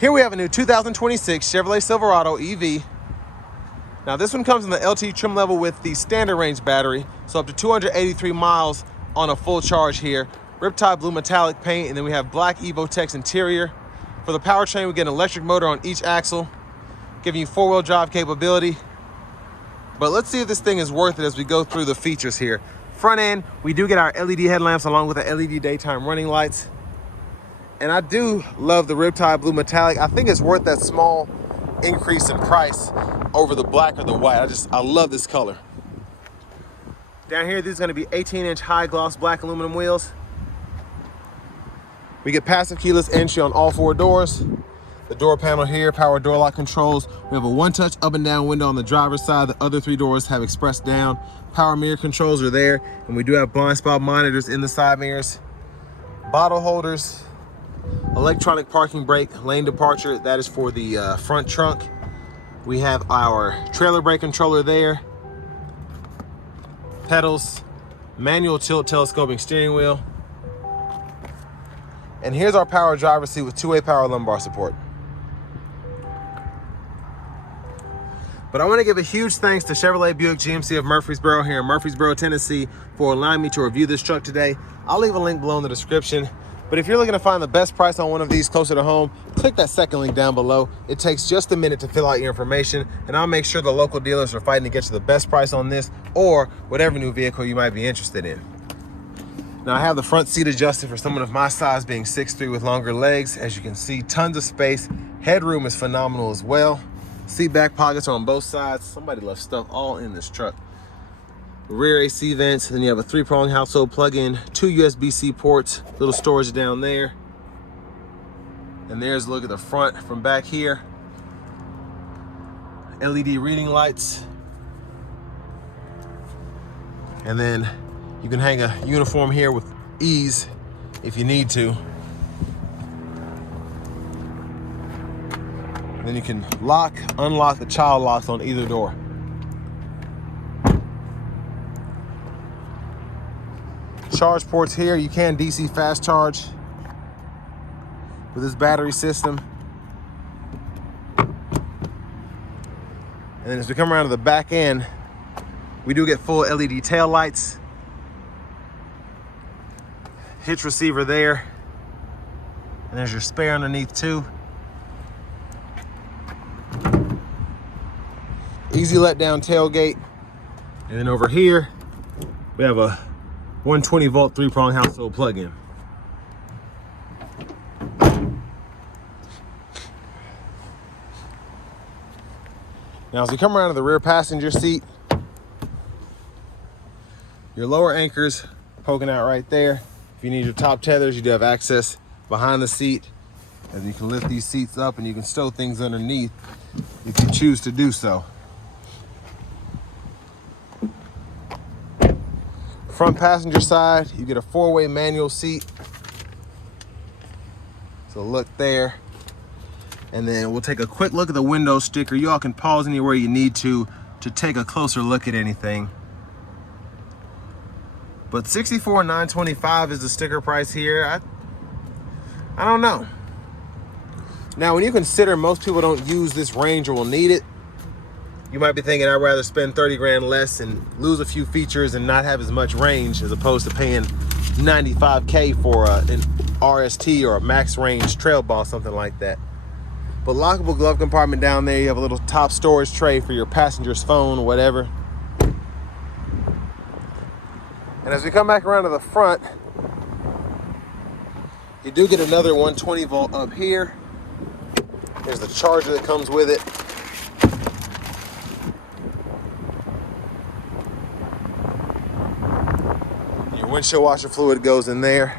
Here we have a new 2026 Chevrolet Silverado EV. Now this one comes in the LT trim level with the standard range battery, so up to 283 miles on a full charge here. Riptide blue metallic paint, and then we have black Evotex interior. For the powertrain, we get an electric motor on each axle, giving you four-wheel drive capability. But let's see if this thing is worth it as we go through the features here. Front end, we do get our LED headlamps along with the LED daytime running lights. And I do love the Riptide blue metallic. I think it's worth that small increase in price over the black or the white. I love this color. Down here, these are gonna be 18-inch high gloss black aluminum wheels. We get passive keyless entry on all four doors. The door panel here, power door lock controls. We have a one-touch up and down window on the driver's side. The other three doors have express down. Power mirror controls are there. And we do have blind spot monitors in the side mirrors. Bottle holders, electronic parking brake, lane departure. That is for the front trunk. We have our trailer brake controller there. Pedals, manual tilt telescoping steering wheel. And here's our power driver's seat with two-way power lumbar support. But I want to give a huge thanks to Chevrolet Buick GMC of Murfreesboro here in Murfreesboro, Tennessee for allowing me to review this truck today. I'll leave a link below in the description. But if you're looking to find the best price on one of these closer to home, click that second link down below. It takes just a minute to fill out your information, and I'll make sure the local dealers are fighting to get you the best price on this or whatever new vehicle you might be interested in. Now I have the front seat adjusted for someone of my size, being 6'3" with longer legs. As you can see, tons of space. Headroom is phenomenal as well. Seat back pockets are on both sides. Somebody left stuff all in this truck. Rear AC vents, then you have a 3-prong household plug-in, 2 USB-C ports, little storage down there. And there's a look at the front from back here. LED reading lights. And then you can hang a uniform here with ease if you need to. And then you can lock, unlock the child locks on either door. Charge ports here. You can DC fast charge with this battery system. And then as we come around to the back end, we do get full LED tail lights. Hitch receiver there. And there's your spare underneath too. Easy let down tailgate. And then over here, we have a 120 volt 3-prong household plug-in. Now as we come around to the rear passenger seat, your lower anchors poking out right there. If you need your top tethers, you do have access behind the seat. And you can lift these seats up and you can stow things underneath if you choose to do so. Front passenger side, you get a 4-way manual seat. So look there. And then we'll take a quick look at the window sticker. You all can pause anywhere you need to take a closer look at anything. But $64,925 is the sticker price here. I don't know. Now, when you consider most people don't use this range or will need it, you might be thinking, I'd rather spend 30 grand less and lose a few features and not have as much range as opposed to paying 95K for an RST or a max range trail ball, something like that. But lockable glove compartment down there. You have a little top storage tray for your passenger's phone or whatever. And as we come back around to the front, you do get another 120 volt up here. There's the charger that comes with it. Your windshield washer fluid goes in there.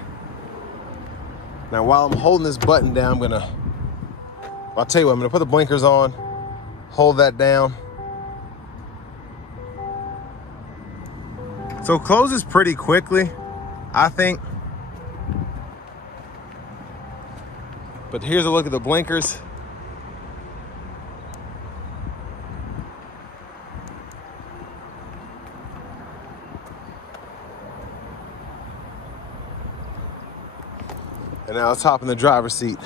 Now while I'm holding this button down, I'll tell you what, I'm gonna put the blinkers on, hold that down. So it closes pretty quickly, I think. But here's a look at the blinkers. And now it's hopping the driver's seat.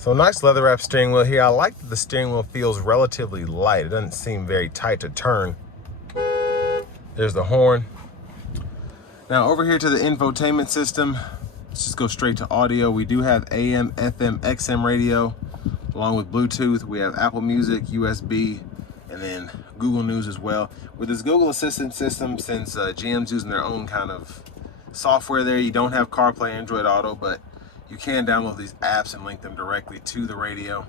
So nice leather wrap steering wheel here. I like that the steering wheel feels relatively light. It doesn't seem very tight to turn. There's the horn. Now over here to the infotainment system, let's just go straight to audio. We do have AM, FM, XM radio, along with Bluetooth. We have Apple Music, USB, and then Google News as well. With this Google Assistant system, since GM's using their own kind of software there, you don't have CarPlay, Android Auto, but you can download these apps and link them directly to the radio.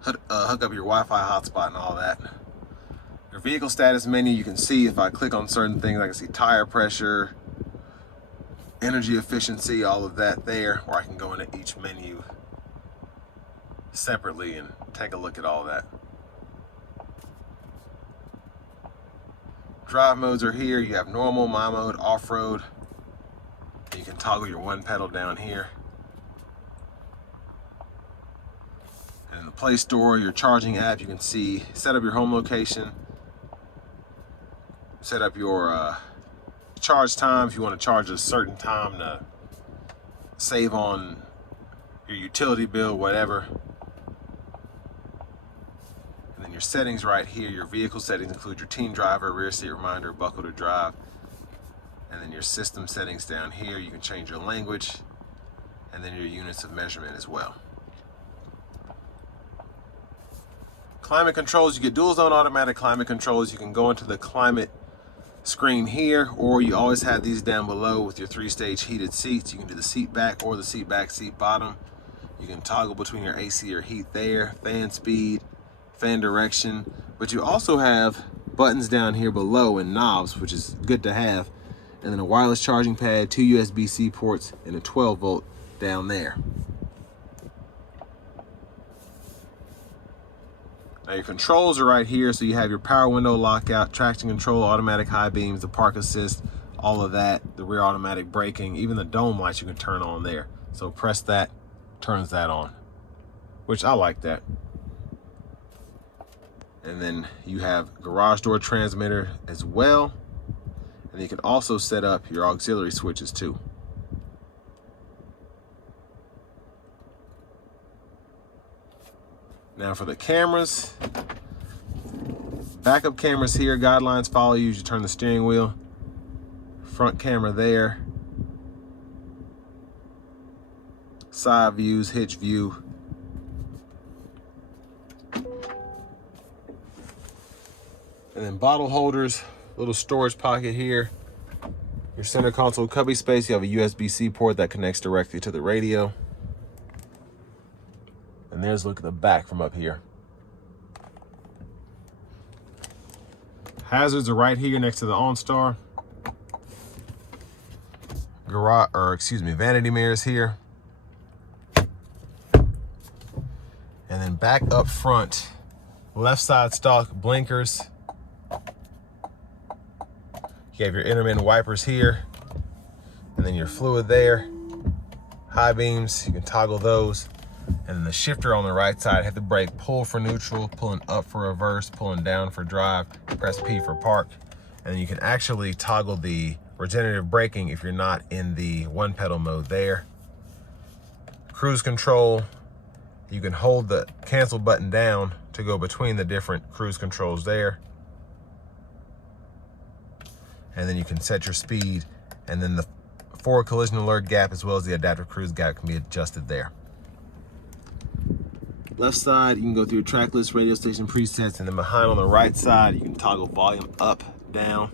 Hook up your Wi-Fi hotspot and all that. Your vehicle status menu, you can see if I click on certain things, I can see tire pressure, energy efficiency, all of that there, or I can go into each menu separately and take a look at all that. Drive modes are here. You have normal, my mode, off-road. You can toggle your one pedal down here. And in the Play Store, your charging app, you can see, set up your home location, set up your charge time if you want to charge a certain time to save on your utility bill, whatever. And then your settings right here, your vehicle settings include your teen driver, rear seat reminder, buckle to drive. And then your system settings down here, you can change your language, and then your units of measurement as well. Climate controls, you get dual zone automatic climate controls. You can go into the climate screen here, or you always have these down below with your 3-stage heated seats. You can do the seat back or the seat back, seat bottom. You can toggle between your AC or heat there, fan speed, fan direction, but you also have buttons down here below and knobs, which is good to have. And then a wireless charging pad, 2 USB-C ports, and a 12-volt down there. Now your controls are right here, so you have your power window lockout, traction control, automatic high beams, the park assist, all of that, the rear automatic braking, even the dome lights you can turn on there. So press that, turns that on, which I like that. And then you have garage door transmitter as well. And you can also set up your auxiliary switches too. Now for the cameras, backup cameras here, guidelines follow you as you turn the steering wheel. Front camera there. Side views, hitch view. And then bottle holders. Little storage pocket here. Your center console cubby space. You have a USB-C port that connects directly to the radio. And there's a look at the back from up here. Hazards are right here next to the OnStar. Vanity mirrors here. And then back up front, left side stock blinkers. You have your intermittent wipers here, and then your fluid there. High beams, you can toggle those. And then the shifter on the right side, hit the brake, pull for neutral, pulling up for reverse, pulling down for drive, press P for park. And then you can actually toggle the regenerative braking if you're not in the one pedal mode there. Cruise control, you can hold the cancel button down to go between the different cruise controls there. And then you can set your speed, and then the forward collision alert gap as well as the adaptive cruise gap can be adjusted there. Left side, you can go through your track list, radio station presets, and then behind on the right side, you can toggle volume up, down.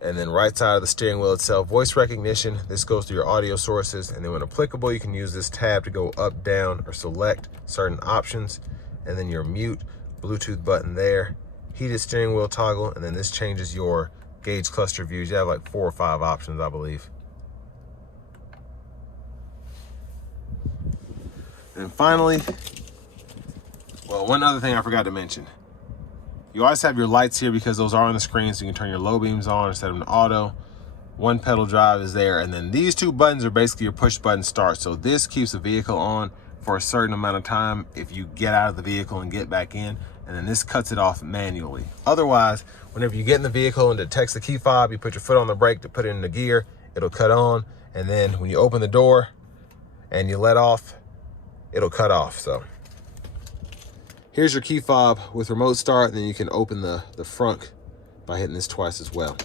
And then right side of the steering wheel itself, voice recognition. This goes to your audio sources, and then when applicable, you can use this tab to go up, down, or select certain options. And then your mute, Bluetooth button there. Heated steering wheel toggle, and then this changes your gauge cluster views. You have like 4 or 5 options, I believe. And finally, well, one other thing I forgot to mention. You always have your lights here because those are on the screen, so you can turn your low beams on and set them to auto. One pedal drive is there, and then these 2 buttons are basically your push button start. So this keeps the vehicle on for a certain amount of time if you get out of the vehicle and get back in, and then this cuts it off manually. Otherwise, whenever you get in the vehicle and detects the key fob, you put your foot on the brake to put it in the gear, it'll cut on, and then when you open the door and you let off, it'll cut off. So here's your key fob with remote start, and then you can open the front by hitting this twice as well.